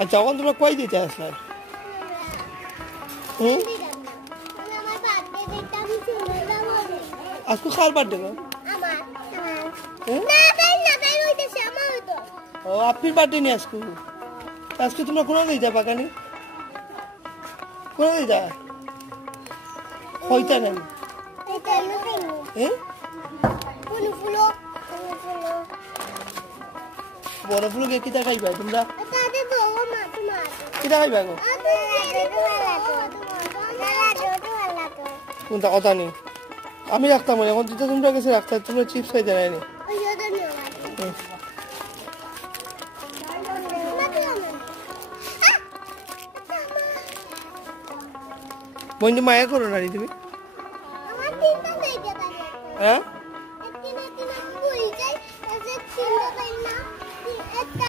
আচ্ছা এখন তোমরা কই দিতে আসলে আজকে কার বার্থডে গো ও আপনার বার্থডে নিয়ে আজকে আজকে তোমরা কোনো দিই যাবা কেন কোনো দিই যা হইতা নাই বড় ফুল কে কিতা খাইবা তোমরা কিতা খাইবা গো কোনটা কথা নেই আমি রাখতাম এখন যেটা তোমরা কাছে রাখতে তোমরা চিপস খাইতে নাই বন্ধু মায়া করো না তুমি হ্যাঁ